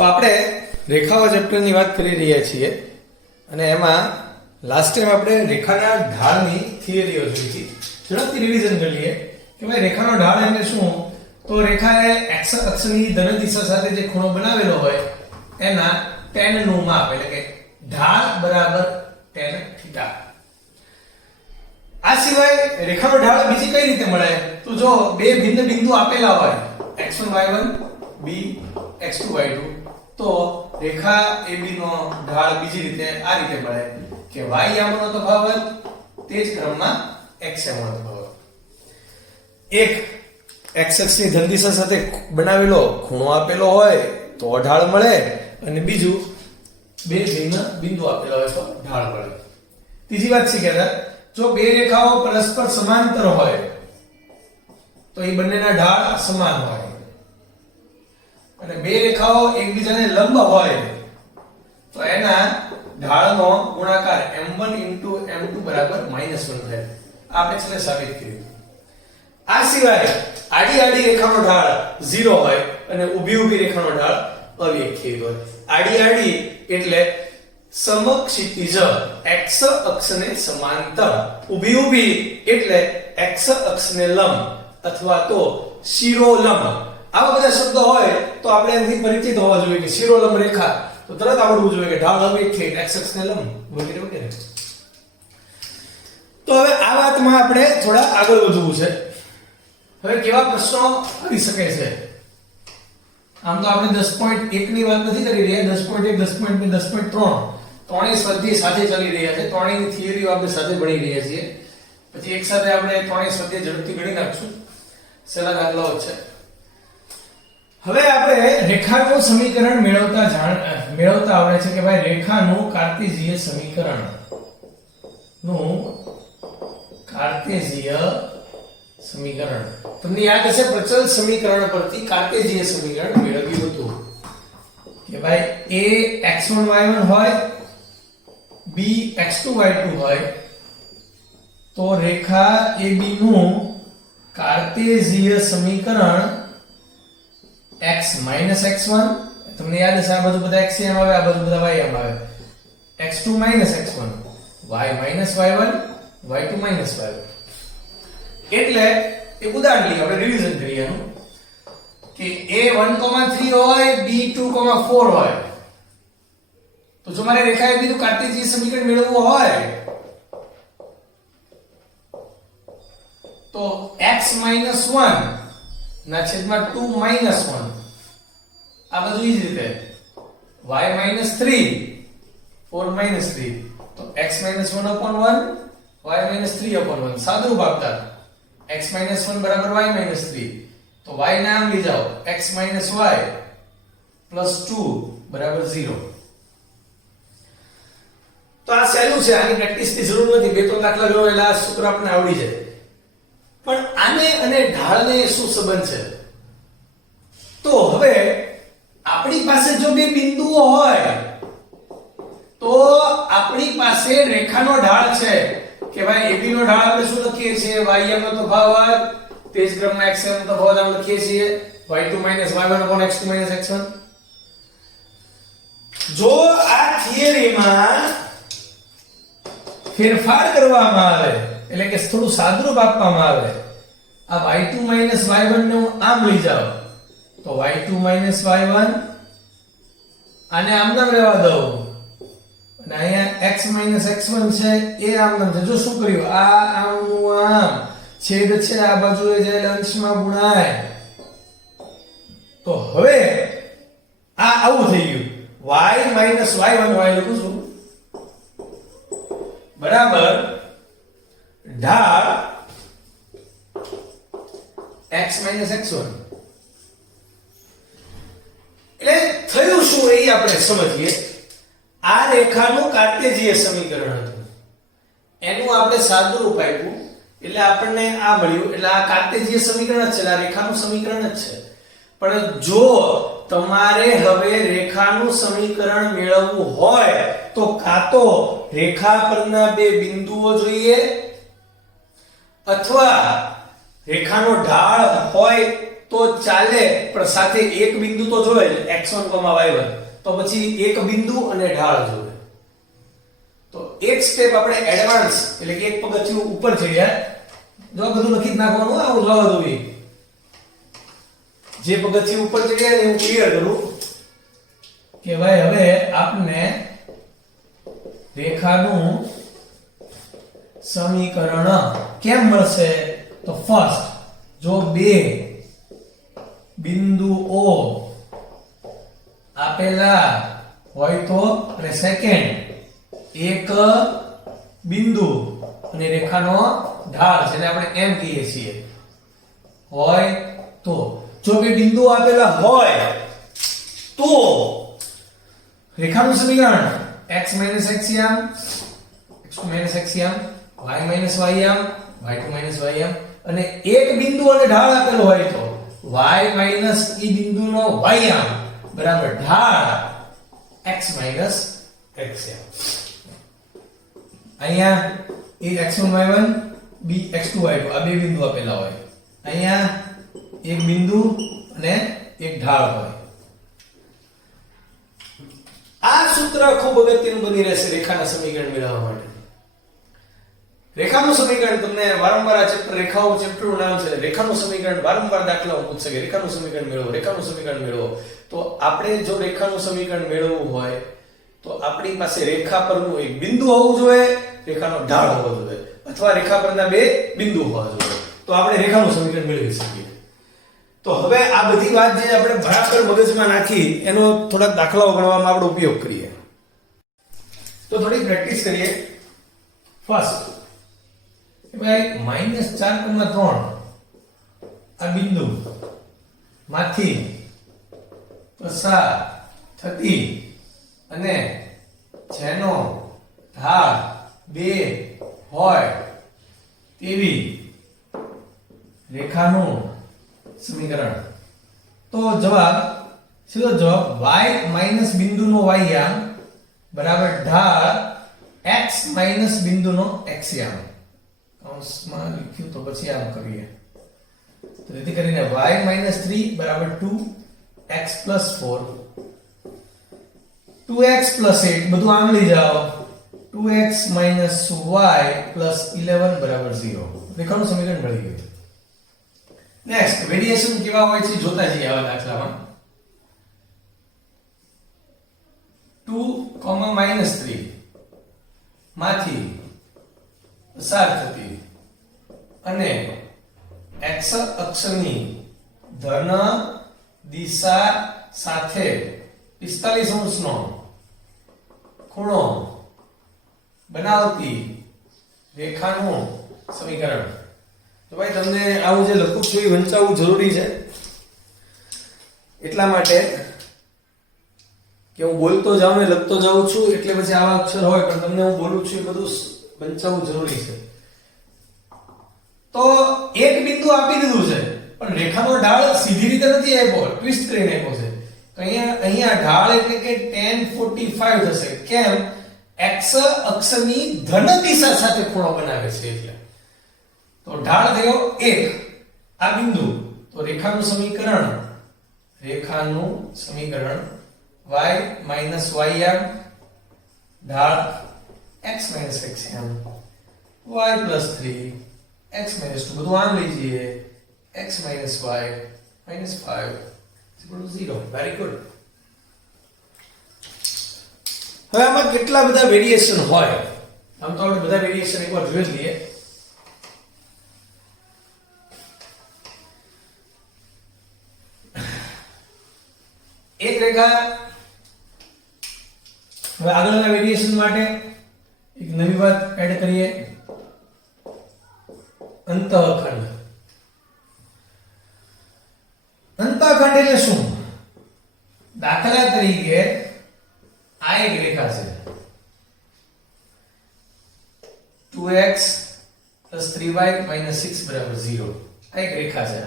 તો આપણે રેખાઓ ચેપ્ટરની વાત કરી રહ્યા છીએ અને એમાં લાસ્ટ ટાઈમ આપણે રેખાના ઢાળની થિયરીઓ જોઈ હતી. ઝડપથી રિવિઝન કરી લઈએ કે ભાઈ રેખાનો ઢાળ એટલે શું? તો રેખાએ x અક્ષની ધન દિશા સાથે જે ખૂણો બનાવેલો હોય એના tan નું માપ એટલે કે ઢાળ બરાબર tan θ. આ સિવાય રેખાનો ઢાળ બીજી કઈ રીતે મળે? તો જો બે ભિન્ન બિંદુ આપેલા હોય x1 y1 b x2 y2 તો રેખા AB નો ઢાળ બીજી રીતે આ રીતે મળે કે y યામનો તફાવત તે જ ક્રમમાં x યામનો તફાવત. એક x અક્ષની ધન દિશા સાથે બનાવેલો ખૂણો આપેલો હોય તો ઢાળ મળે અને બીજું બે ભિન્ન બિંદુ આપેલા હોય તો ઢાળ મળે. ત્રીજી વાત છે કે જો બે રેખાઓ પરસ્પર સમાંતર હોય તો એ બંનેના ઢાળ સમાન હોય અને બે રેખાઓ એકબીજાને લંબ હોય તો એના ઢાળનો ગુણાકાર m1 m2 બરાબર -1 થાય. આપણે છેલ્લે સાબિત કર્યું. આ સિવાય આડી આડી રેખાનો ઢાળ 0 હોય અને ઊભી ઊભી રેખાનો ઢાળ અવિખેય હોય. આડી આડી એટલે સમક્ષિતિજ x અક્ષને સમાંતર, ઊભી ઊભી એટલે x અક્ષને લંબ અથવા તો શિરોલંબ. આવા બધા શબ્દો હોય તો આપણે એનાથી પરિચિત હોવા જોઈએ કે શિરોલંબ રેખા તો તરત આવડવું જોઈએ કે ઢાળ અવિખેય x અક્ષને લંબ વગેરે વગેરે. તો હવે આ વાતમાં આપણે થોડા આગળ વધવું છે. હવે કેવા પ્રશ્નો આવી શકે છે? આમ તો આપણે 10.1 ની વાત નથી કરી રહ્યા. 10.1 10.2 10.3 ત્રણેય સ્વાધ્યાય સાથે ચાલી રહ્યા છે. ત્રણેયની થિયરીઓ આપણે સાથે ભણી રહ્યા છીએ. પછી એક સાથે આપણે ત્રણેય સ્વાધ્યાય ઝડપથી ગણી નાખશું. સહેલા દાખલાઓ છે. હવે આપણે રેખાનું સમીકરણ મેળવતા આવડે છે કે ભાઈ રેખાનું કાર્ટેશિય સમીકરણ તમને યાદ હશે પ્રચલ સમીકરણ પરથી કાર્ટેશિય સમીકરણ મેળવ્યું હતું કે ભાઈ a x1 y1 હોય b x2 y2 હોય તો રેખા AB નું કાર્ટેશિય સમીકરણ x x1 તમને યાદ હશે આ બધું બધા x એમ આવે આ બધું બધા y એમ આવે x2 x1 y y1 y2 y1 એટલે એક ઉદાહરણ લઈએ આપણે રિવિઝન કરીએ એનું કે a 1,3 હોય b 2,4 હોય તો જો મારે રેખા AB નું કાર્ટેશિય સમીકરણ મેળવવું હોય તો x 1 ના છેદમાં 2 1 આ બધું ઈ જ રીતે y 3 4 3 તો x 1/1 y 3/1 સાદુરૂપ આપતા x 1 બરાબર y 3 તો y ને આમ લઈ જાઓ x y plus 2 બરાબર 0. તો આ સહેલું છે. આની પ્રેક્ટિસની જરૂર નથી. બે ત્રણ દાખલા ગણો એટલે આ સૂત્ર આપણને આવડી જાય. પણ આને અને ઢાળને શું સંબંધ છે? તો હવે આપણી પાસે જો બે બિંદુઓ હોય તો આપણી પાસે રેખાનો ઢાળ છે કે ભાઈ AB નો ઢાળ આપણે શું લખીએ છીએ y નો તફાવત તે જ ક્રમમાં x નો તફાવત આપણે લખીએ છીએ y2 y1 x2 x1. જો આ થિયરીમાં ફેરફાર કરવામાં આવે એટલે કે થોડું સાદુરૂપ આપવામાં આવે આ y2 y1 ને હું આમ લઈ જાવ તો y2 y1 આને આમ નામ રહેવા દઉં અને અહીંયા x x1 છે એ આમ નામ છે. જો શું કર્યું આ આમનું આમ છેદ છે આ બાજુએ જાય અંશમાં ગુણાય તો હવે આ આવું થઈ ગયું y y1 y લખું છું બરાબર ઢાળ x x1. એટલે થયું શું એ આપણે સમજીએ. આ રેખાનું કાર્ટેશિય સમીકરણ હતું એનું આપણે સાદુરૂપ આપ્યું એટલે આપણને આ મળ્યું. એટલે આ કાર્ટેશિય સમીકરણ જ છે, આ રેખાનું સમીકરણ જ છે. પણ જો તમારે હવે રેખાનું સમીકરણ મેળવવું હોય તો કાં તો રેખા પરના બે બિંદુઓ જોઈએ અથવા રેખાનો ઢાળ હોય તો ચાલે, પણ સાથે એક બિંદુ તો જોવે જ x1, y1, તો પછી એક બિંદુ અને ઢાળ જોવે. તો એક સ્ટેપ આપણે એડવાન્સ એટલે કે એક પગથિયું ઉપર ચડ્યા. જો આ બધું લખી જ નાખવાનું, આવું જવા દો. જે પગથિયું ઉપર ચડ્યા ને હું ક્લિયર કરું કે ભાઈ હવે આપને રેખાનું સમીકરણ કેમ મળશે? તો ફર્સ્ટ, જો બે બિંદુઓ આપેલા હોય તો, અને સેકન્ડ, એક બિંદુ અને રેખાનો ઢાળ જેને આપણે એમ કહીએ છીએ હોય તો. જો બે બિંદુ આપેલા હોય તો રેખાનું સમીકરણ x - xm, x2 - xm, y - ym, y2 - ym, અને એક બિંદુ અને ઢાળ આપેલો હોય તો y માઈનસ ઈ બિંદુનો ym બરાબર ઢાળ x - xm. અહીંયા a x1 y1, b x2 y2 આ બે બિંદુ આપેલા હોય. અહીંયા એક બિંદુ અને એક ઢાળ હોય. આ સૂત્ર ખૂબ અગત્યનું બની રહેશે રેખાના સમીકરણ મેળવવા માટે. રેખાનું સમીકરણ તમને વારંવાર આ ચેપ્ટર રેખાઓ ચેપ્ટરનું નામ છે. રેખાનું સમીકરણ વારંવાર દાખલાઓ પૂછશે કે રેખાનું સમીકરણ મેળવો, રેખાનું સમીકરણ મેળવો. તો આપણે જો રેખાનું સમીકરણ મેળવવું હોય તો આપણી પાસે રેખા પરનું એક બિંદુ હોવું જોઈએ, રેખાનો ઢાળ હોવો જોઈએ, અથવા રેખા પરના બે બિંદુ હોવા જોઈએ, તો આપણે રેખાનું સમીકરણ મેળવી શકીએ. તો હવે આ બધી વાત જે આપણે બરાબર મગજમાં નાખી એનો થોડાક દાખલાઓ ગણવામાં આપણે ઉપયોગ કરીએ. તો થોડી પ્રેક્ટિસ કરીએ. ફર્સ્ટ ભાઈ -4,3 આ બિંદુ માંથી પસાર થતી અને જેનો ઢાળ 2 હોય તેવી રેખાનું સમીકરણ. તો જવાબ સીધો જવાબ y માઈનસ બિંદુનો y બરાબર ઢાળ x માઈનસ બિંદુનો x કૌંસમાં લખ્યું તો પછી આમ કરીએ. તો જેથી કરીને y માઈનસ 3 બરાબર 2x પ્લસ 4, 2x પ્લસ 8 બધું આમ લઈ જાઓ, 2x માઈનસ y પ્લસ 11 બરાબર 0. રેખાનું સમીકરણ મળી ગયું. નેક્સ્ટ વેરિએશન કેવા હોય છે જોતા જઈએ આવા દાખલામાં. 2, -3 માંથી પસાર થતી અને x અક્ષની ધન દિશા સાથે 45 અંશનો ખૂણો બનાવતી રેખાનું સમીકરણ. તો ભાઈ તમને આવું જે લખું છું એ વંચાવવું જરૂરી છે, એટલા માટે કે હું બોલતો જાઉં ને લખતો જાઉં છું એટલે પછી આવા અક્ષર હોય, પણ તમને હું બોલું છું એ બધું વંચાવવું જરૂરી છે. તો એક બિંદુ આપી દીધું છે પણ રેખાનો ઢાળ સીધી રીતે નથી આપ્યો, ટ્વિસ્ટ કરીને આપ્યો છે. તો અહીંયા ઢાળ એટલે કે tan 45 થશે. કેમ? x અક્ષની ધન દિશા સાથે ખૂણો બનાવે છે એટલે. તો ઢાળ થયો 1 આ બિંદુ. તો રેખાનું સમીકરણ y માઈનસ ym ઢાળ x minus xm y plus 3 x minus 2 બધું આમ લઈ જઈએ, x minus y minus 5 0. Very good. હવે આમાં કેટલા બધા વેરિએશન હોય? આમ તો આપણે બધા વેરિએશન એકવાર જોઈ લઈએ. એક રેખા. હવે આગળના વેરિએશન માટે એક નવી વાત એડ કરીએ, અંતઃખંડ. અંતઃખંડ એટલે શું? દાખલા તરીકે આ એક રેખા છે 2x 3y 6 બરાબર 0. આ એક રેખા છે.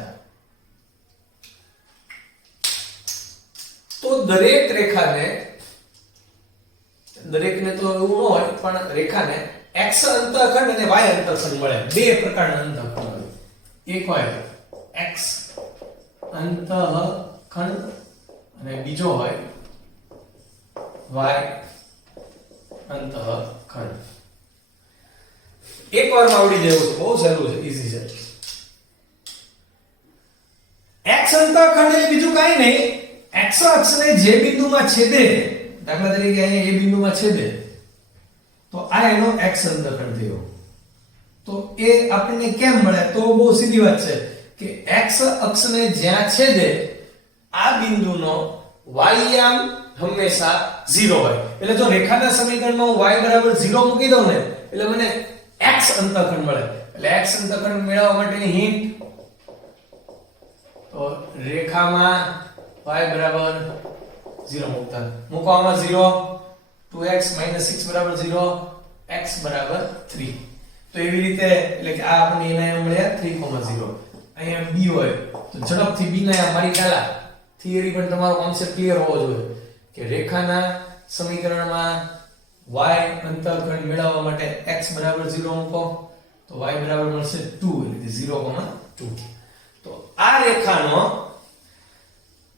તો દરેક રેખાને, દરેકને તો એવું ન હોય પણ રેખાને x અંતઃખંડ અને y અંતઃખંડ મળે. બે પ્રકારના અંતઃખંડ હોય. એક હોય x અંતઃખંડ અને બીજો હોય y અંતઃખંડ. એક વારમાં આવડી જાય એવું છે, બહુ સહેલું છે, ઈઝી છે. x અંતઃખંડ એટલે બીજું કાંઈ નહીં, x અક્ષને જે બિંદુમાં છેદે, દાખલા તરીકે અહીંયા એ બિંદુમાં છેદે તો આ એનો x અંતઃખંડ થયો. તો એ આપણને કેમ મળે? તો બહુ સીધી વાત છે કે x અક્ષને જ્યાં છેદે આ બિંદુનો y યામ હંમેશા 0 હોય. એટલે જો રેખાના સમીકરણમાં હું y બરાબર 0 મૂકી દઉં ને એટલે મને x અંતઃખંડ મળે. એટલે x અંતઃખંડ મેળવવા માટેની હિન્ટ, તો રેખામાં y બરાબર 0 મૂકતા, મૂકવામાં 0, 2x 6 બરાબર 0, x બરાબર 3. તો એવી રીતે એટલે કે આ આપણને એના મળ્યા 3,0. અહીંયા b હોય તો ઝડપથી b ના મારી પહેલા થિયરી પણ તમારો કોન્સેપ્ટ ક્લિયર હોવો જોઈએ કે રેખાના સમીકરણમાં y અંતઃખંડ મેળવવા માટે x બરાબર 0 મૂકો તો y બરાબર મળશે 2 એટલે 0,2. તો આ રેખાનો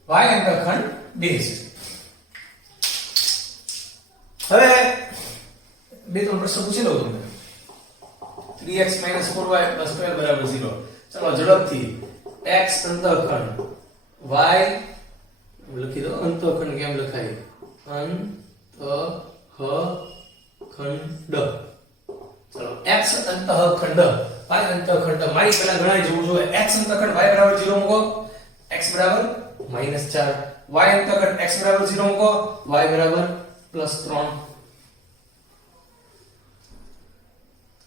y અંતઃખંડ 2 છે. હવે બે ત્રણ પ્રશ્ન પૂછી લઉં તમને. 3x 4y 12 બરાબર 0. ચલો ઝડપથી x અંતઃખંડ y લખી દો. અંતઃખંડ કેમ લખાય? અંતઃખંડ. ચલો x અંતઃખંડ y અંતઃખંડ મારી પહેલા ગણાઈ જવું જોઈએ. x અંતઃખંડ y બરાબર 0 મૂકો, x બરાબર -4. y અંતઃખંડ x બરાબર 0 મૂકો, y બરાબર +3.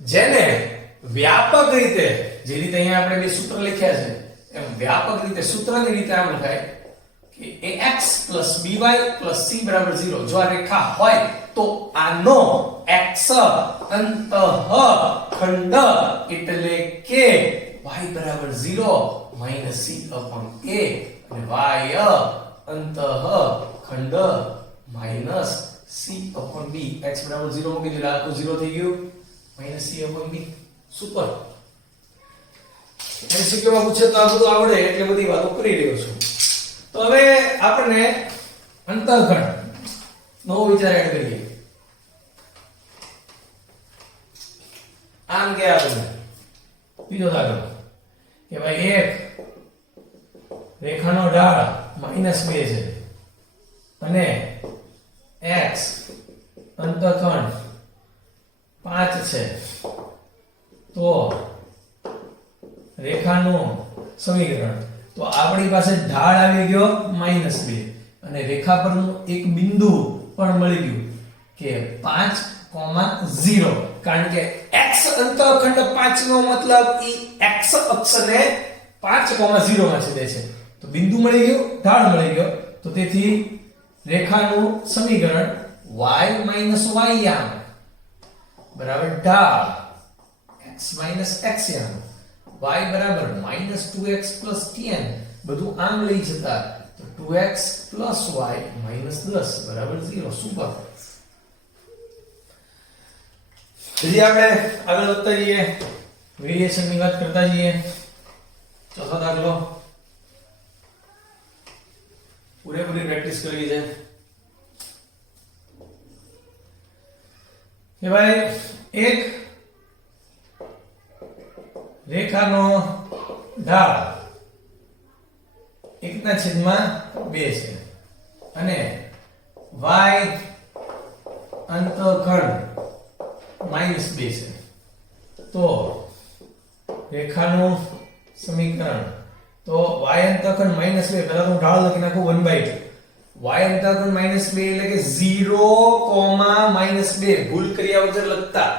જેને વ્યાપક રીતે, જે રીતે અહીંયા આપણે બે સૂત્ર લખ્યા છે એમ વ્યાપક રીતે સૂત્રની રીતે આમ લખાય કે ax by c બરાબર 0. જો આ રેખા હોય તો આનો x અંતઃખંડ એટલે કે y બરાબર 0 - c upon a અને y અંતઃખંડ - c upon b. x બરાબર 0 મૂકી દીધું, આખું 0 થઈ ગયું, -c upon b. Super. MCQ માં પૂછે તો આ બધું આવડે એટલે બધી વાતો કરી રહ્યો છું. તો હવે આપણે અંતઃખંડ નવો વિચાર એડ કરીએ. આમ કે આપણે બીજો દાખલો કે ભાઈ એક રેખાનો ઢાળ -2 છે અને x અંતઃખંડ 5 છે. તો રેખાનું સમીકરણ, તો આપણી પાસે ઢાળ આવી ગયો -2 અને રેખા પરનું એક બિંદુ પણ મળી ગયું કે 5,0. કારણ કે x અંતઃખંડ 5 નો મતલબ ઈ x અક્ષને 5,0 માં છેદે છે. તો બિંદુ મળી ગયું, ઢાળ મળી ગયો. તો તેથી રેખાનું સમીકરણ y - y યામ બરાબર ઢાળ x - x યામ y બરાબર -2x + tan. બધું આમ લઈ જતા તો 2x + y -10 બરાબર 0. સુપર. jadi આપણે આગળ વધતા જઈએ, વેરિએશન ની વાત કરતા જઈએ. ચોથો દાખલો પૂરેપૂરી પ્રેક્ટિસ કરવી છે કે ભાઈ એક રેખાનો ઢાળ 1/2 છે અને y અંતઃખંડ -2 છે. તો રેખાનું સમીકરણ, તો y અંતઃખંડ -2, પહેલા તો હું ઢાળ લખી નાખું 1/2. y અંતઃખંડ -2 એટલે કે 0,-2 ભૂલ કર્યા વગર લખતા.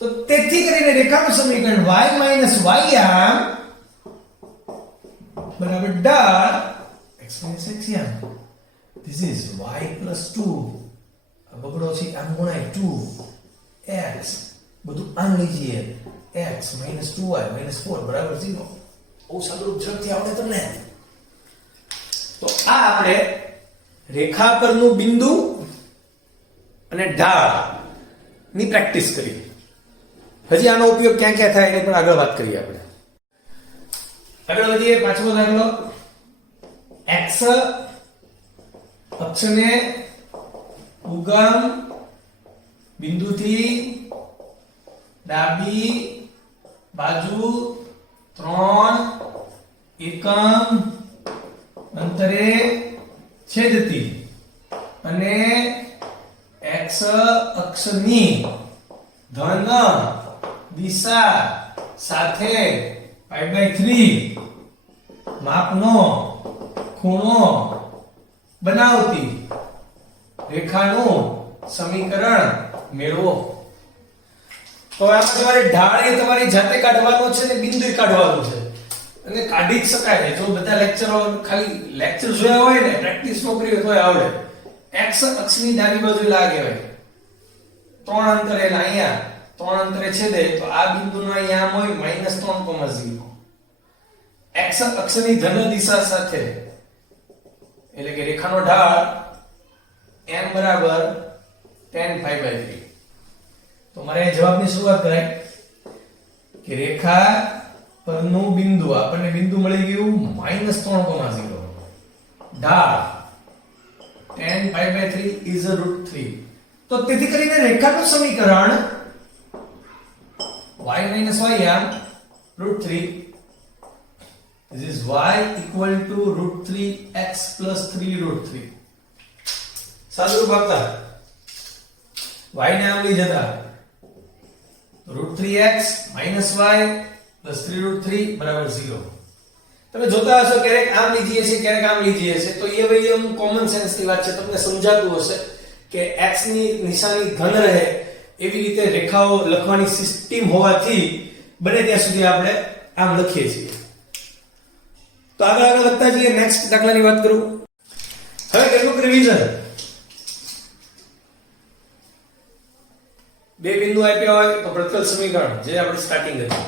તો તેથી કરીને રેખાનું સમીકરણ y - y યામ બરાબર ઢાળ x - x યામ. This is y + 2. આ બગડો છે આમ ગુણાય 2x, બધું આમ લઈ જઈએ, x - 2y - 4 બરાબર 0. બહુ સાદું ઝડપથી આવડે તમને. તો આ આપણે રેખા પરનું બિંદુ અને ઢાળ ની પ્રેક્ટિસ કરી. હજી આનો ઉપયોગ ક્યાં ક્યાં થાય એની પણ આગળ વાત કરીએ આપણે. આગળ વધીએ. પાંચમો દાખલો x અક્ષને ઉગમ બિંદુથી ડાબી બાજુ 3 એકમ અંતરે છેદતી અને x અક્ષની ધન દિશા સાથે π/3 માપનો ખૂણો બનાવતી રેખાનું સમીકરણ મેળવો. તો આમાં તમારે ઢાળ એ તમારી જાતે કાઢવાનો છે ને બિંદુ કાઢવાનું છે અને કાઢી જ શકાય છે. જો બધા લેક્ચરો ખાલી લેક્ચર જોયા હોય ને પ્રેક્ટિસ નો કરી હોય તો આવડે. x અક્ષની ડાબી બાજુ લાગે હોય 3 અંતરે અહીંયા 3 અંતરે છેદે તો આ બિંદુનો અહીંયા હોય -3,0. x અક્ષની ધન દિશા સાથે એટલે કે રેખાનો ઢાળ m બરાબર tan π/3. તો મારે જવાબની શરૂઆત કરાય કે રેખા પરનું બિંદુ આપણને બિંદુ મળી ગયું -3,0. ઢાળ tan π/3 is a √3. તો તેથી કરીને રેખાનું સમીકરણ y - y √3. This is y equal to √3x plus 3√3. સાદુરૂપ આપતા y ને આમ લઈ જતા √3x - y plus 3√3 બરાબર 0. તમે જોતા હશો ક્યારેક આમ લીધીએ છે ક્યારેક આમ લીધીએ છે તો એ ભાઈ એમ કોમન સેન્સ ની વાત છે. તમને સમજાતું હશે કે x ની નિશાની ધન રહે એવી રીતે રેખાઓ લખવાની સિસ્ટમ હોવાથી બને ત્યાં સુધી આપણે આમ લખીએ છીએ. તો આગળ વધતા જઈએ. નેક્સ્ટ દાખલાની વાત કરું. હવે કેટલું રિવિઝન. બે બિંદુ આપ્યા હોય તો પ્રતલ સમીકરણ જે આપણે સ્ટાર્ટિંગ હતી,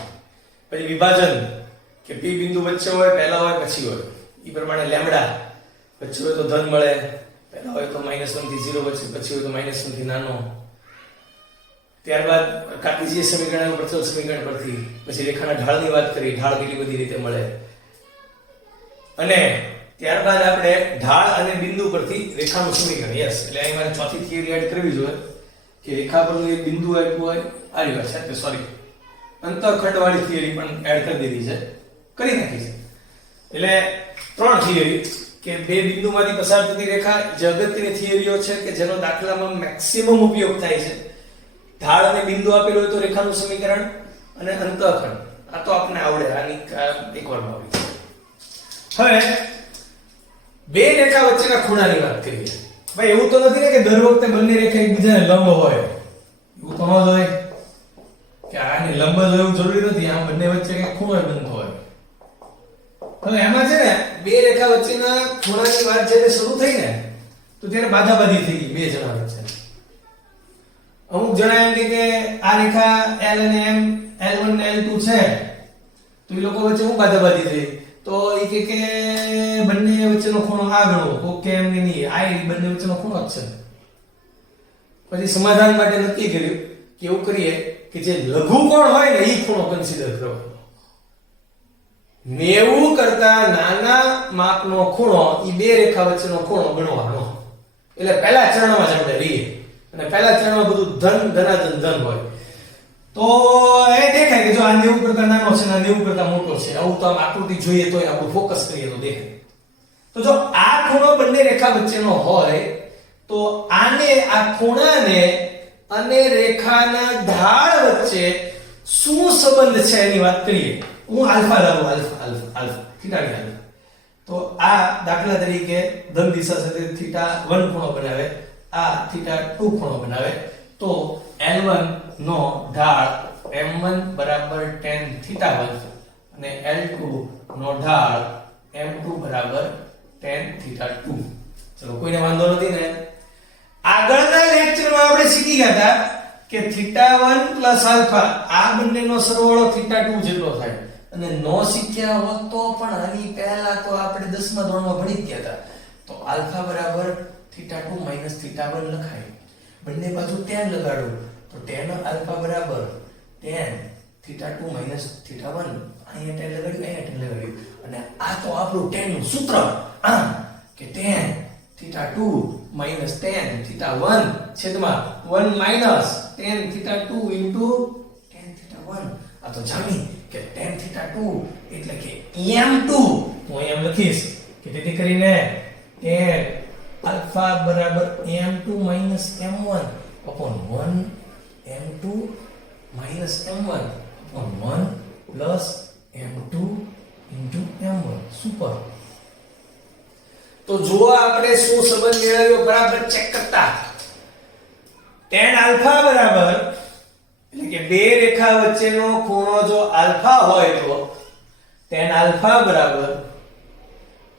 પછી વિભાજન કે p બિંદુ વચ્ચે હોય પહેલા હોય પછી હોય એ પ્રમાણે લેમ્બડા વચ્ચે હોય તો ધન મળે, પહેલા હોય તો -1 થી 0 વચ્ચે, પછી હોય તો -1 થી નાનો. ત્યારબાદ કાર્ટેશિયન સમીકરણ પ્રતલ સમીકરણ પરથી પછી રેખાના ઢાળની વાત કરી, ઢાળ કેટલી બધી રીતે મળે, અને ત્યારબાદ આપણે ઢાળ અને બિંદુ પરથી રેખાનું સમીકરણ. યસ, એટલે અહીં મારે ચોથી થિયરી એડ કરવી જોઈએ કે રેખા પરનું એક બિંદુ આપ્યું હોય આ વાત છે કે સોરી અંતઃખંડ વાળી થિયરી પણ એડ કરી દીધી છે, કરી નાખી છે. એટલે 3 થિયરી કે બે બિંદુમાંથી પસાર થતી રેખા જે અગત્યની થિયરીઓ છે કે જેનો દાખલામાં મેક્સિમમ ઉપયોગ થાય છે. ઢાળ અને બિંદુ આપેલું હોય તો રેખાનું સમીકરણ અને અંતઃખંડ આ તો આપણને આવડે, આની એકવારમાં આવી છે. હવે બે રેખા વચ્ચેના ખૂણાની વાત કરીએ. ભાઈ એવું તો નથી ને કે દર વખતે બંને રેખા એકબીજાને લંબ હોય, એવું તો ન જ હોય કે આની લંબ જ હોય એવું જરૂરી નથી. આમ બંને વચ્ચે એક ખૂણો બનતો હોય. હવે એમાં છે ને બે રેખા વચ્ચેના ખૂણાની વાત જ્યારે શરૂ થઈ ને તો ત્યારે બાધાબાધી થઈ ગઈ બે જણા વચ્ચે. અમુક જણા એમ કે આ રેખા L અને M, L1 ને L2 છે તો એ લોકો વચ્ચે શું બાધાબાધી થઈ? તો એ કે બંને વચ્ચેનો ખૂણો આ ગણો, તો કે એમ નહીં, આ બંને વચ્ચેનો ખૂણો જ છે. પછી સમાધાન માટે નક્કી કર્યું કે એવું કરીએ કે જે લઘુ કોણ હોય ને એ ખૂણો કન્સિડર કરવાનો. 90 કરતા નાના માપનો ખૂણો એ બે રેખા વચ્ચેનો ખૂણો ગણવાનો. એટલે પહેલા ચરણમાં જ આપણે રહીએ અને પહેલા ચરણમાં બધું ધન ધનાધન ધન હોય તો એ દેખાય કે જો આ 90 કરતા નાનો છે ને આ 90 કરતા મોટો છે. આવું તો આમ આકૃતિ જોઈએ તો આપણે ફોકસ કરીએ તો દેખાય. તો જો આ ખૂણો બંને રેખા વચ્ચેનો હોય તો આને આ ખૂણાને અને રેખાના ઢાળ વચ્ચે શું સંબંધ છે એની વાત કરીએ. હું આલ્ફા લાવું, આલ્ફા થીટાની આલ્ફા. તો આ દાખલા તરીકે ધન દિશા સાથે θ1 ખૂણો બનાવે, આ θ2 ખૂણો બનાવે. તો L1 નો ઢાળ M1 બરાબર tan θ1 અને L2 નો ઢાળ M2 બરાબર tan θ2. ચલો, કોઈને વાંધો નથી ને? આગળના લેક્ચરમાં આપણે શીખી ગયા હતા કે θ1 α આ બંનેનો સરવાળો θ2 જેટલો થાય. અને નો શીખ્યા હોત તો પણ આની પહેલા તો આપણે 10મા ધોરણમાં ભણી ગયા હતા. તો α બરાબર θ2 θ1 લખાય. બંને બાજુ tan લગાડો તો tan α બરાબર tan θ2 θ1. અહીંયા tan લગાડ્યું, અહીંયા tan લગાડ્યું અને આ તો આપણું tan નું સૂત્ર. કે tan theta 2 minus tan theta 1 છેદમાં 1 minus tan theta 2 into tan theta 1 આ તો જાણી કે tan theta 2 એટલે કે m2 હું એમ લખીશ કે તેથી કરીને tan alpha બરાબર m2 minus m1 upon 1 m2 minus m1 upon 1 plus m2 into m1 super તો જો આપણે શું સંબંધ મેળવ્યો બરાબર ચેક કરતા tan આલ્ફા બરાબર એટલે કે બે રેખા વચ્ચેનો ખૂણો જો આલ્ફા હોય તો tan આલ્ફા બરાબર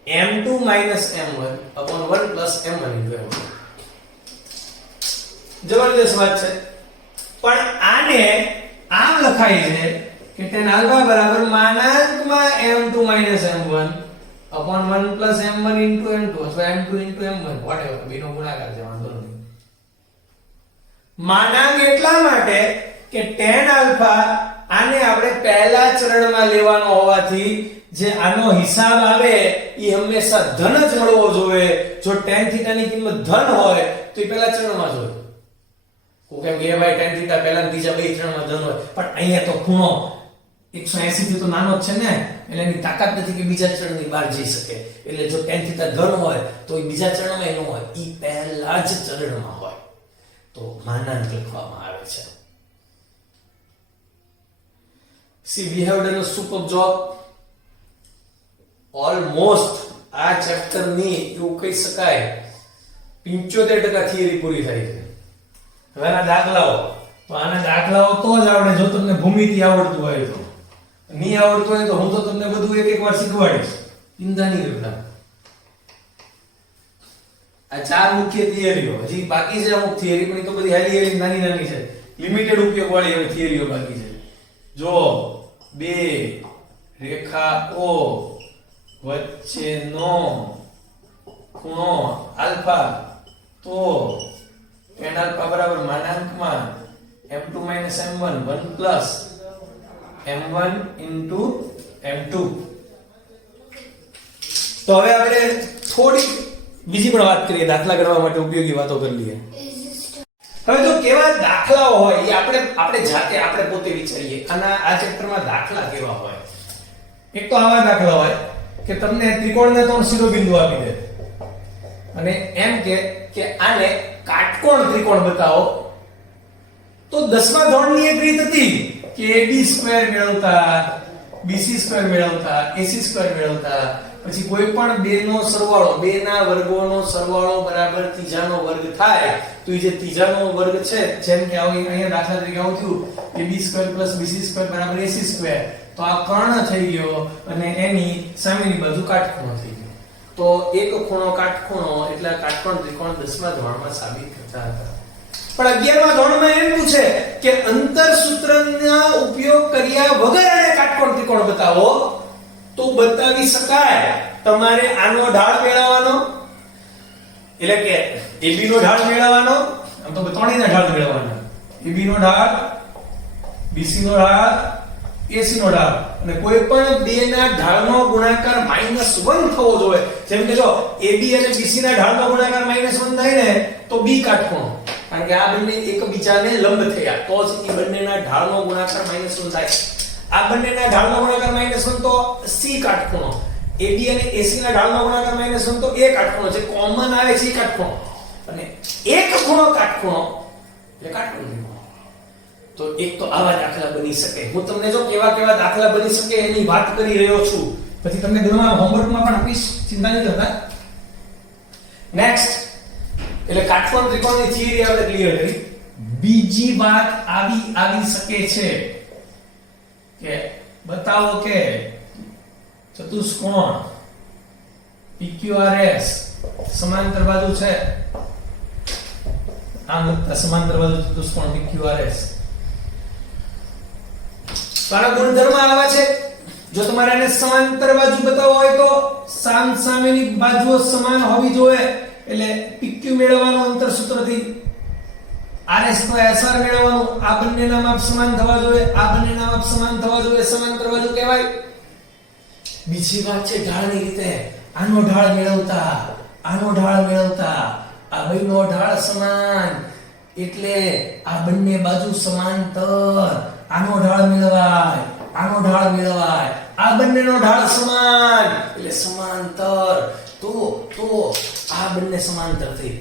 m2 minus m1 upon 1 plus m1 into m1 જબરદસ્ત વાત છે પણ આને આમ લખાય છે કે tan આલ્ફા બરાબર માનાંકમાં m2 minus m1 upon 1 plus m1 into m2 અથવા m2 into m1 whatever બેનો ગુણાકાર છે વાંધો નથી માનાંક એટલા માટે કે tan આલ્ફા આને આપણે પહેલા ચરણમાં લેવાનો હોવાથી જે આનો હિસાબ આવે એ હંમેશા ધન જ મળવો જોઈએ જો tan થીટા ની કિંમત ધન હોય તો એ પહેલા ચરણમાં જ હોય કેમ કે a tan થીટા પહેલા બીજા બે ચરણમાં ધન હોય પણ અહીંયા તો ખૂણો 180 થી તો નાનો જ છે ને એટલે એની તાકાત નથી કે બીજા ચરણની બહાર જઈ શકે એટલે જો tan થીટા ધન હોય તો એ બીજા ચરણમાં ન હોય એ પહેલા જ ચરણમાં હોય તો માનાંક લખવામાં આવે છે See, we have done a superb job. Almost આ ચેપ્ટર ની એવું કહી શકાય 75% થિયરી પૂરી થઈ છે હવે આના દાખલાઓ તો આના દાખલાઓ તો જ આવડે જો તમને ભૂમિતિ આવડતું હોય તો નહીં આવડતું હોય તો હું તો તમને બધું એક વાર શીખવાડીશ ચિંતા નહીં કરતા આ ચાર મુખ્ય થિયરીઓ હજી બાકી છે અમુક થિયરી પણ એ તો બધી હેલી નાની નાની છે લિમિટેડ ઉપયોગ વાળી એવી થિયરીઓ બાકી છે જો બે રેખાઓ વચ્ચેનો ખૂણો આલ્ફા તો tan આલ્ફા બરાબર માનાંકમાં m2 m1 1 plus m1 into m2 તો હવે આપણે થોડી બીજી પણ વાત કરીએ દાખલા ગણવા માટે ઉપયોગી વાતો કરી લઈએ હવે જો કેવા દાખલાઓ હોય એ આપણે જાતે આપણે પોતે વિચારીએ અને આ ચેપ્ટરમાં દાખલા કેવા હોય એક તો આવા દાખલા હોય કે તમને ત્રિકોણના ત્રણ શિરોબિંદુ આપી દે અને એમ કે આને કાટકોણ ત્રિકોણ બતાવો તો 10મા ધોરણની એક રીત હતી કે ab² મેળવતા bc² મેળવતા ac² મેળવતા પછી કોઈ પણ બેનો સરવાળો બેના વર્ગોનો સરવાળો બરાબર ત્રીજાનો વર્ગ થાય તો એ જે ત્રીજાનો વર્ગ છે જેમ કે અહીંયા દાખલા તરીકે આવું થયું ab² bc² બરાબર ac² તો આ કર્ણ થઈ ગયો અને એની સામેની બાજુ કાટખૂણો થઈ ગયો તો એક ખૂણો કાટખૂણો એટલે કાટકોણ ત્રિકોણ 10મા ધોરણમાં સાબિત કરતા હતા પણ 11મા ધોરણમાં એમ પૂછે કે અંતર સૂત્રના ઉપયોગ કર્યા વગર આને કાટકોણ ત્રિકોણ બતાવો તો બતાવી શકાય તમારે આનો ઢાળ મેળવવાનો એટલે કે AB નો ઢાળ મેળવવાનો આમ તો ત્રણેયના ઢાળ મેળવવાના AB નો ઢાળ BC નો ઢાળ AC નો ઢાળ અને કોઈ પણ બેના ઢાળનો ગુણાકાર -1 થવો જોઈએ જેમ કે જો AB અને BC ના ઢાળનો ગુણાકાર -1 થાય ને તો B કાટકોણ કારણ કે આ બંને એકબીજાને લંબ થયા તો જ એ બંનેના ઢાળનો ગુણાકાર -1 થાય આ બંનેના ઢાળનો ગુણાકાર -1 તો C કાટખૂણો AB અને AC ના ઢાળનો ગુણાકાર -1 તો A કાટખૂણો જે કોમન આવે છે કાટખૂણો અને એક ખૂણો કાટખૂણો એટલે કાટખૂણો તો એક તો આવા દાખલા બની શકે હું તમને જો કેવા દાખલા બની શકે એની વાત કરી રહ્યો છું પછી તમને ગણવા હોમવર્કમાં પણ આપીશ ચિંતા નહીં કરતા નેક્સ્ટ એટલે કાટકોણ ત્રિકોણની થિયરી આપણે ક્લિયર કરી બીજી વાત આવી શકે છે કે બતાવો કે ચતુષ્કોણ PQRS સમાંતર બાજુ છે આમ લખતા સમાંતર બાજુ ચતુષ્કોણ PQRS તારા ગુણધર્મ આવા છે જો તમારે એને સમાંતર બાજુ બતાવવો હોય તો સામેની બાજુઓ સમાન હોવી જોઈએ એટલે PQ મેળવવાનું અંતર સૂત્રથી RS નો SR મેળવવાનું આ બંનેના માપ સમાન થવા જોઈએ આ બંનેના માપ સમાન થવા જોઈએ સમાંતર બાજુ કહેવાય બીજી વાત છે ઢાળની રીતે આનો ઢાળ મેળવતા આ બેનો ઢાળ સમાન એટલે આ બંને બાજુ સમાંતર આનો ઢાળ મેળવાય આ બંનેનો ઢાળ સમાન એટલે સમાંતર તો આ બંને સમાંતર થઈ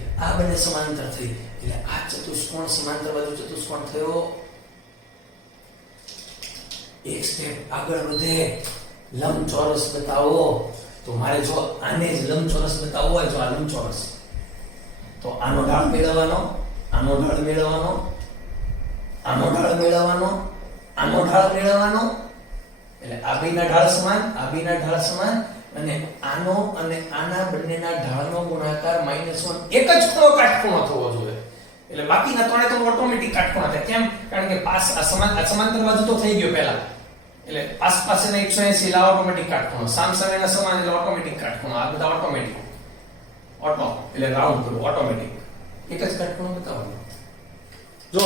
એટલે આ ચતુષ્કોણ સમાંતર બાજુ ચતુષ્કોણ થયો એક સ્ટેપ આગળ વધે લંબચોરસ બતાવો તો મારે જો આને જ લંબચોરસ બતાવવો હોય જો આ લંબચોરસ તો આનો ઢાળ મેળવવાનો એટલે આ બેના ઢાળ સમાન અને આનો અને આના બંનેના ઢાળનો ગુણાકાર -1 એક જ ખૂણો કાટખૂણો થવો જોઈએ એટલે બાકીના ત્રણે તો ઓટોમેટિક કાટખૂણા થાય કેમ કારણ કે પાસ સમાંતર બાજુ તો થઈ ગયો પહેલા એટલે પાસ પાસેના 180 લા ઓટોમેટિક કાટખૂણો સામસામેના સમાન એટલે ઓટોમેટિક કાટખૂણો આ બધા ઓટોમેટિક એટલે રાઉન્ડ કરો ઓટોમેટિક એક જ કાટખૂણો બતાવવાનો જો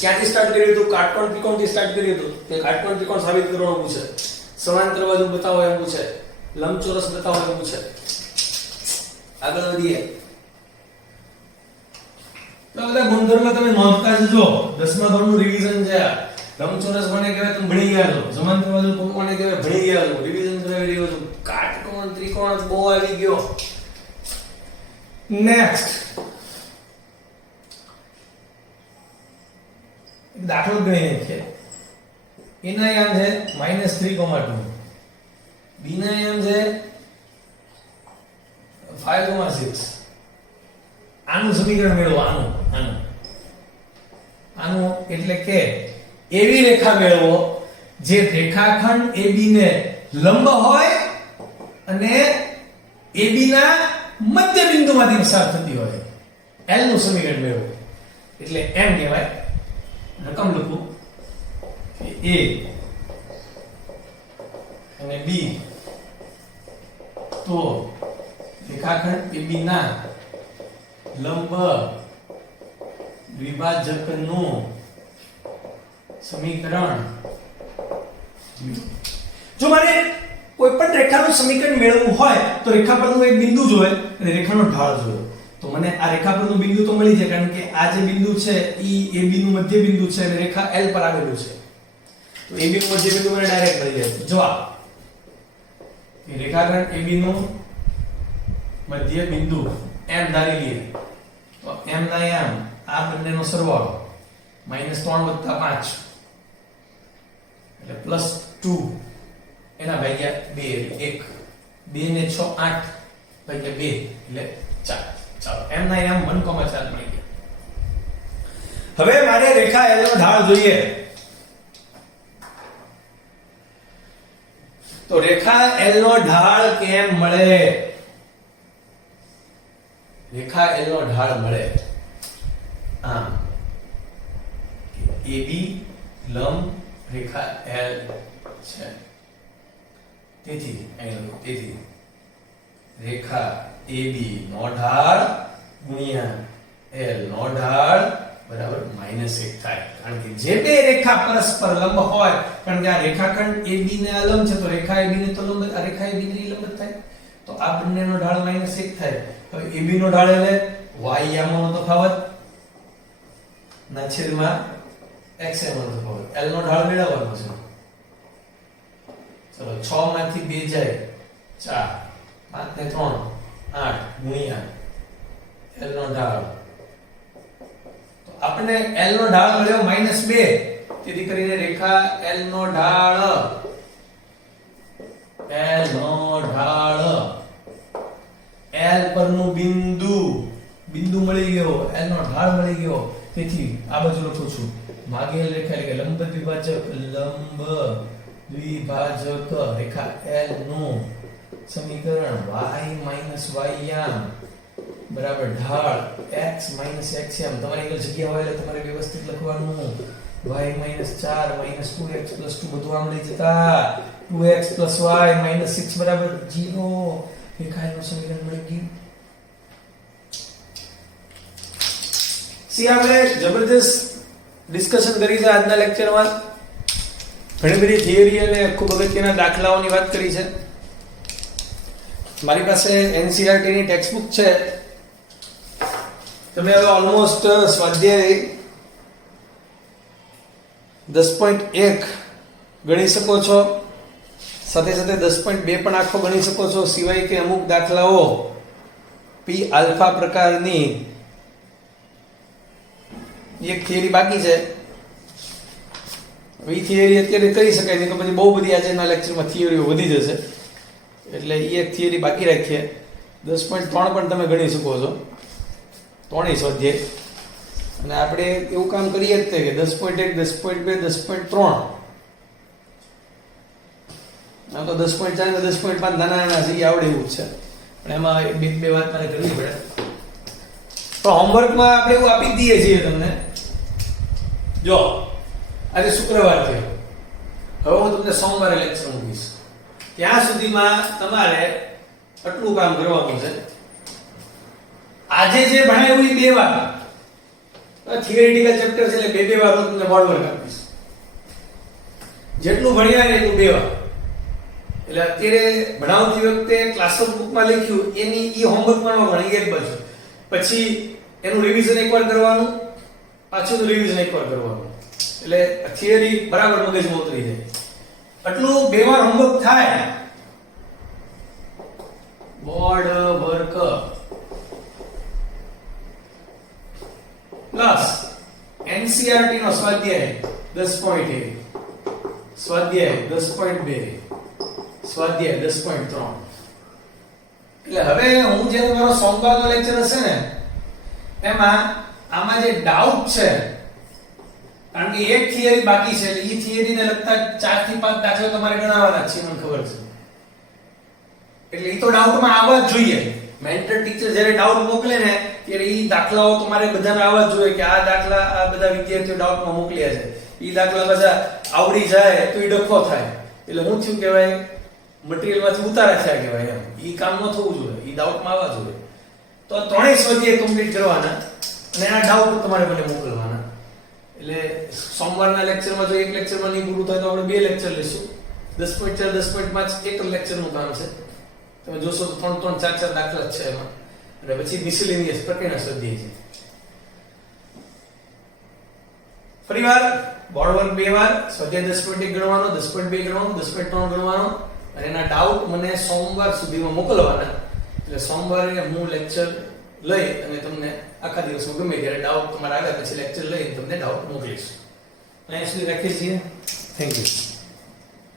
ક્યાંથી સ્ટાર્ટ કર્યું હતું કાટકોણ ત્રિકોણથી સ્ટાર્ટ કર્યું હતું તે કાટકોણ ત્રિકોણ સાબિત કરવાનું પૂછે સમાંતર બાજુ બતાવો એમ પૂછે લંબચોરસ બતાવો એમ પૂછે આગળ વધીએ તો બધા ગુણધર્મ તમે નોંધતા જજો 10મા ધોરણનું રિવિઝન છે લંબચોરસ કોને કહેવાય તમે ભણી ગયા છો સમાંતર બાજુ કોને કહેવાય ભણી ગયા છો રિવિઝન કરાવી રહ્યો છો કાટકોણ ત્રિકોણ બહુ આવી ગયો નેક્સ્ટ દાખલો ગણી છે એના યામ છે -3,2 બી ના યામ છે 5,6 આનું સમીકરણ મેળવો આનું એટલે કે એવી રેખા મેળવો જે રેખાખંડ AB ને લંબ હોય અને AB ના મધ્ય બિંદુમાંથી પસાર થતી હોય L નું સમીકરણ મેળવો એટલે એમ કહેવાય રકમ લખું A અને B તો રેખાખંડ AB ના લંબ દ્વિભાજકનું સમીકરણ જો મારે કોઈ પણ રેખાનું સમીકરણ મેળવવું હોય તો રેખા પરનું એક બિંદુ જોઈએ અને રેખાનો ઢાળ જોઈએ તો મને આ રેખા પરનું બિંદુ તો મળી જાય કારણ કે આ જે બિંદુ છે ઈ AB નું મધ્ય બિંદુ છે અને રેખા L પર આવેલું છે તો AB નું મધ્ય બિંદુ મને ડાયરેક્ટ મળી જાય જવાબ કે રેખાખંડ AB નું મધ્ય બિંદુ M ધારી લઈએ તો M ના M આ બંનેનો સરવાળો -3 + 5 એટલે +2 એના ભાગ્યા 2 1 2 ને 6 8 ભાગ્યા 2 એટલે 4 ચાલો M ના M 1,4 મળી ગયા હવે મારે રેખા L નો ઢાળ જોઈએ તો રેખા L નો ઢાળ કેમ મળે રેખા L નો ઢાળ મળે આમ AB લંબ રેખા L છે તેથી રેખા AB નો ઢાળ ગુણ્યા L નો ઢાળ બરાબર -1 થાય કારણ કે જે બે રેખા પરસ્પર લંબ હોય કારણ કે આ રેખાખંડ AB ને આ લંબ છે તો રેખા AB ને તો લંબ આ રેખા AB ને લંબ થાય તો આ બંનેનો ઢાળ -1 થાય હવે AB નો ઢાળ એટલે y યામનો તફાવત ના છેદમાં x યામનો તફાવત L નો ઢાળ મેળવવાનો છે ચલો 6 માંથી 2 જાય 4 5 ને 3 8 ગુણ્યા L નો ઢાળ તો આપણે L નો ઢાળ મળ્યો -2 તેથી કરીને રેખા L નો ઢાળ L પરનું બિંદુ મળી ગયો L નો ઢાળ મળી ગયો તેથી આ બાજુ લખું છું ભાગેલ રેખા એટલે કે લંબ દ્વિભાજક રેખા L નું સમીકરણ y - y યામ બરાબર ઢાળ x - x યામ તમારી આગળ જગ્યા હોય એટલે તમારે વ્યવસ્થિત લખવાનું y - 4 - 2x + 2 બધું આમ લઈ જતા 2x + y - 6 બરાબર 0 રેખા L નું સમીકરણ મળી ગયું સી આપણે જબરદસ્ત ડિસ્કશન કરી છે આજના લેક્ચરમાં ઘણી બધી થિયરી અને ખૂબ અગત્યના દાખલાઓની વાત કરી છે મારી પાસે એનસીઈઆરટી ની ટેક્સ્ટ બુક છે. તમે હવે ઓલમોસ્ટ સ્વાધ્યાય 10.1 ગણી શકો છો, સાથે સાથે 10.2 પણ આખો ગણી શકો છો, સિવાય કે અમુક દાખલાઓ પી આલ્ફા પ્રકારની એક થિયરી બાકી છે. એ થિયરી અત્યારે કરી શકાય નહીં તો પછી બહુ બધી આજના લેક્ચરમાં થિયરીઓ વધી જશે, એટલે એ એક થિયરી બાકી રાખીએ. 10.3 પણ તમે ગણી શકો છો, 3 સ્વાધ્યાય. અને આપણે એવું કામ કરીએ જ તે કે 10.1 10.2 10.3 આમ તો 10.4 ને 10.5 નાના નાના છે, એ આવડે એવું જ છે, પણ એમાં બે વાત મારે કરવી પડે. તો હોમવર્કમાં આપણે એવું આપી દઈએ છીએ તમને. જો આજે શુક્રવાર થયો, હવે હું તમને સોમવારે લેક્ચર મૂકીશ. ત્યાં સુધીમાં તમારે આટલું કામ કરવાનું છે. આજે જે ભણાવ્યું એ 2 વાર થિયરિટિકલ ચેપ્ટર છે, એટલે 2 વાર હું તમને બોર્ડ વર્ક આપીશ. જેટલું ભણ્યા ને એટલું 2 વાર. એટલે અત્યારે ભણાવતી વખતે ક્લાસરૂમ બુકમાં લખ્યું એની ઈ હોમવર્કમાં ન ભણી એક બાજુ, પછી એનું રિવિઝન એકવાર કરવાનું, પાછું રિવિઝન એકવાર કરવાનું, એટલે થિયરી બરાબર મગજમાં ઉતરી જાય. આટલું 2 વાર હોમવર્ક થાય. બોર્ડ વર્ક પ્લસ એનસીઈઆરટી નો સ્વાધ્યાય 10.1, સ્વાધ્યાય 10.2, સ્વાધ્યાય 10.3. એટલે હવે હું જે તમારો સોમવારનો લેક્ચર હશે ને એમાં આમાં જે ડાઉટ છે, કારણ કે એક થિયરી બાકી છે, એટલે એ થિયરીને લગતા 4 થી 5 દાખલા તમારે ગણાવવાના છે, મને ખબર છે. એટલે એ તો ડાઉટમાં આવવા જ જોઈએ. મેન્ટર ટીચર જ્યારે ડાઉટ મોકલે ને ત્યારે એ દાખલાઓ તમારે બધાને આવવા જ જોઈએ કે આ દાખલા આ બધા વિદ્યાર્થીઓ ડાઉટમાં મોકલ્યા છે, એ દાખલા બધા આવડી જાય તો એ ડખો થાય. એટલે હું થયું કહેવાય મટીરીયલમાંથી ઉતારા થયા કહેવાય એમ. એ કામ ન થવું જોઈએ, એ ડાઉટમાં આવવા જોઈએ. તો 3 સ્વાધ્યાય કમ્પ્લીટ કરવાના અને એના ડાઉટ તમારે મને મોકલવાના. એટલે સોમવારના લેક્ચરમાં જો એક લેક્ચરમાં નહીં પૂરું થાય તો આપણે 2 લેક્ચર લઈશું. 10.4 10.5 એક લેક્ચરનું કામ છે. તમે જોશો 3 3 4 4 દાખલા છે એમાં, અને પછી મિસેલેનિયસ પ્રકારના સ્વાધ્યાય છે. ફરીવાર બોર્ડ વર્ક 2 વાર, સ્વાધ્યાય 10.1 ગણવાનો, 10.2 ગણવાનો, 10.3 ગણવાનો, અને એના ડાઉટ મને સોમવાર સુધીમાં મોકલવાના. એટલે સોમવારે હું લેક્ચર લઈ અને તમને આખા દિવસમાં ગમે ત્યારે ડાઉટ તમારે આવ્યા પછી લેક્ચર લઈને તમને ડાઉટ મોકલીશ. અહીંયા સુધી રાખીએ છીએ. Thank you.